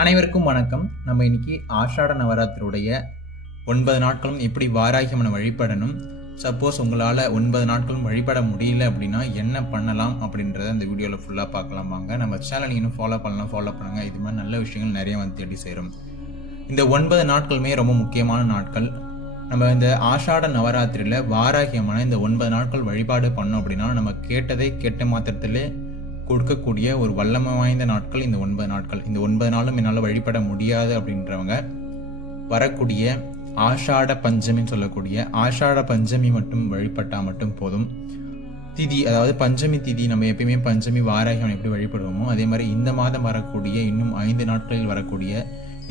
அனைவருக்கும் வணக்கம். நம்ம இன்னைக்கு ஆஷாட நவராத்திரியுடைய ஒன்பது நாட்களும் எப்படி வாராகி வழிபடணும்? சப்போஸ் உங்களால் ஒன்பது நாட்களும் வழிபட முடியல அப்படின்னா என்ன பண்ணலாம் அப்படின்றத அந்த வீடியோவில் ஃபுல்லாக பார்க்கலாம் வாங்க. நம்ம சேனல் இன்னும் ஃபாலோ பண்ணலாம் ஃபாலோ பண்ணுங்கள் இது மாதிரி நல்ல விஷயங்கள் நிறைய வந்து தேடி சேரும். இந்த ஒன்பது நாட்களுமே ரொம்ப முக்கியமான நாட்கள். நம்ம இந்த ஆஷாட நவராத்திரியில் வாராகியமான இந்த ஒன்பது நாட்கள் வழிபாடு பண்ணோம் அப்படின்னா நம்ம கேட்டதை கேட்ட மாத்திரத்திலே கொடுக்கக்கூடிய ஒரு வல்லமை வாய்ந்த நாட்கள் இந்த ஒன்பது நாட்கள். இந்த ஒன்பது நாளும் என்னால் வழிபட முடியாது அப்படின்றவங்க வரக்கூடிய ஆஷாட பஞ்சமின்னு சொல்லக்கூடிய ஆஷாட பஞ்சமி மட்டும் வழிபட்டால் மட்டும் போதும். திதி அதாவது பஞ்சமி திதி நம்ம எப்பயுமே பஞ்சமி வாராகியம் எப்படி வழிபடுவோமோ அதே மாதிரி இந்த மாதம் வரக்கூடிய இன்னும் ஐந்து நாட்களில் வரக்கூடிய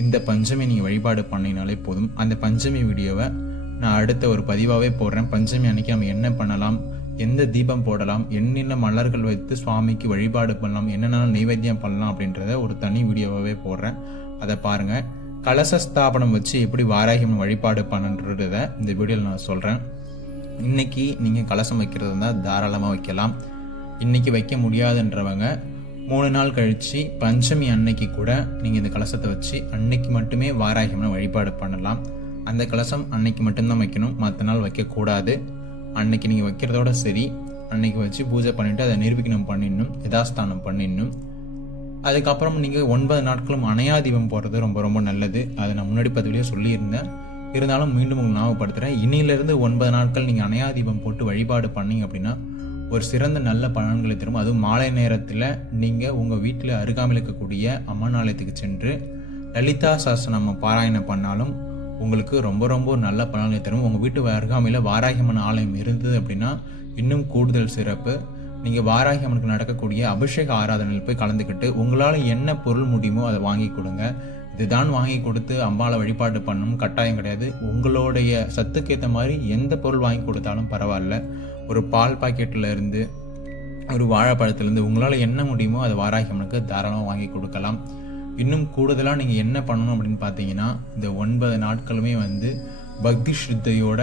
இந்த பஞ்சமி நீங்கள் வழிபாடு பண்ணினாலே போதும். அந்த பஞ்சமி வீடியோவை நான் அடுத்த ஒரு பதிவாகவே போடுறேன். பஞ்சமி அன்னைக்கு நம்ம என்ன பண்ணலாம் எந்த தீபம் போடலாம் என்னென்ன மலர்கள் வைத்து சுவாமிக்கு வழிபாடு பண்ணலாம் என்னென்ன நைவேத்தியம் பண்ணலாம் அப்படின்றத ஒரு தனி வீடியோவாகவே போடுறேன். அதை பாருங்கள் கலச ஸ்தாபனம் வச்சு எப்படி வாராகியம் வழிபாடு பண்ணுன்றத இந்த வீடியோவில் நான் சொல்கிறேன் இன்றைக்கி நீங்கள் கலசம் வைக்கிறது இருந்தால் தாராளமாக வைக்கலாம். இன்றைக்கி வைக்க முடியாதுன்றவங்க மூணு நாள் கழித்து பஞ்சமி அன்னைக்கு கூட நீங்கள் இந்த கலசத்தை வச்சு அன்னைக்கு மட்டுமே வாராகியம்னு வழிபாடு பண்ணலாம். அந்த கலசம் அன்னைக்கு மட்டும்தான் வைக்கணும். மற்ற நாள் வைக்கக்கூடாது. அன்னைக்கு நீங்கள் வைக்கிறதோட சரி. அன்னைக்கு வச்சு பூஜை பண்ணிவிட்டு அதை நிரூபிக்கணும் பண்ணிடணும். யதாஸ்தானம் பண்ணிடணும். அதுக்கப்புறம் நீங்கள் ஒன்பது நாட்களும் அணையா தீபம் போடுறது ரொம்ப ரொம்ப நல்லது. அதை நான் முன்னாடி பதிவிலேயே சொல்லியிருந்தேன். இருந்தாலும் மீண்டும் உங்களுக்கு ஞாபகப்படுத்துகிறேன் இன்னிலிருந்து ஒன்பது நாட்கள் நீங்கள் அணையா தீபம் போட்டு வழிபாடு பண்ணீங்க அப்படின்னா ஒரு சிறந்த நல்ல பலன்களை தரும். அதுவும் மாலை நேரத்தில் நீங்கள் உங்கள் வீட்டில் அருகாமல் இருக்கக்கூடிய அம்மன் ஆலயத்துக்கு சென்று லலிதா சாஸ்திரம் பாராயணம் பண்ணாலும் உங்களுக்கு ரொம்ப ரொம்ப நல்ல பலன்களை தரும். உங்கள் வீட்டு அருகாமையில் வாராகியம்மன் ஆலயம் இருந்தது அப்படின்னா இன்னும் கூடுதல் சிறப்பு. நீங்கள் வாராகி அம்மனுக்கு நடக்கக்கூடிய அபிஷேக ஆராதனையில் போய் கலந்துக்கிட்டு உங்களால் என்ன பொருள் முடியுமோ அதை வாங்கி கொடுங்க. இதுதான் வாங்கி கொடுத்து அம்பாவை வழிபாடு பண்ணணும் கட்டாயம் கிடையாது. உங்களுடைய சத்துக்கு ஏற்ற மாதிரி எந்த பொருள் வாங்கி கொடுத்தாலும் பரவாயில்ல. ஒரு பால் பாக்கெட்டில் இருந்து ஒரு வாழைப்பழத்துலேருந்து உங்களால் என்ன முடியுமோ அதை வாராகி அம்மனுக்கு தாராளமாக வாங்கி கொடுக்கலாம். இன்னும் கூடுதலாக நீங்கள் என்ன பண்ணணும் அப்படின்னு பார்த்தீங்கன்னா இந்த ஒன்பது நாட்களுமே வந்து பக்தி ஸ்ரத்தையோட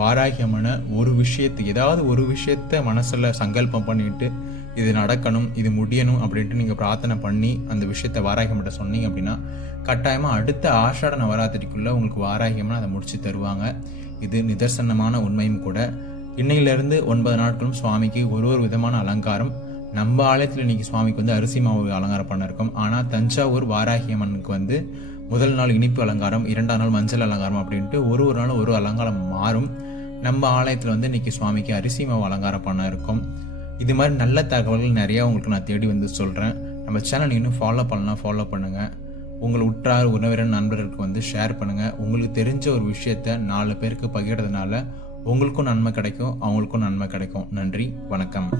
வாராகியமான ஒரு விஷயத்துக்கு ஏதாவது ஒரு விஷயத்த மனசில் சங்கல்பம் பண்ணிட்டு இது நடக்கணும் இது முடியணும் அப்படின்ட்டு நீங்கள் பிரார்த்தனை பண்ணி அந்த விஷயத்த வாராகியம்கிட்ட சொன்னீங்க அப்படின்னா கட்டாயமாக அடுத்த ஆஷாட நவராத்திரிக்குள்ளே உங்களுக்கு வாராகியமான அதை முடிச்சு தருவாங்க. இது நிதர்சனமான உண்மையும் கூட. இன்னையிலிருந்து ஒன்பது நாட்களும் சுவாமிக்கு ஒரு ஒரு விதமான அலங்காரம். நம்ம ஆலயத்தில் இன்னைக்கு சுவாமிக்கு வந்து அரிசி மாவு அலங்காரம் பண்ணிருக்கோம். ஆனால் தஞ்சாவூர் வாராகி அம்மனுக்கு வந்து முதல் நாள் இனிப்பு அலங்காரம் இரண்டாம் நாள் மஞ்சள் அலங்காரம் அப்படின்ட்டு ஒரு ஒரு நாள் ஒரு அலங்காரம் மாறும். நம்ம ஆலயத்தில் வந்து இன்னைக்கு சுவாமிக்கு அரிசி மாவு அலங்காரம் பண்ண இருக்கோம் இது மாதிரி நல்ல தகவல்கள் நிறையா உங்களுக்கு நான் தேடி வந்து சொல்கிறேன் நம்ம சேனல் இன்னும் ஃபாலோ பண்ணலாம் ஃபாலோ பண்ணுங்கள் உங்கள் உற்றார் உறவினர் நண்பர்களுக்கு வந்து ஷேர் பண்ணுங்கள் உங்களுக்கு தெரிஞ்ச ஒரு விஷயத்த நாலு பேருக்கு பகிர்றதுனால உங்களுக்கும் நன்மை கிடைக்கும் அவங்களுக்கும் நன்மை கிடைக்கும். நன்றி வணக்கம்.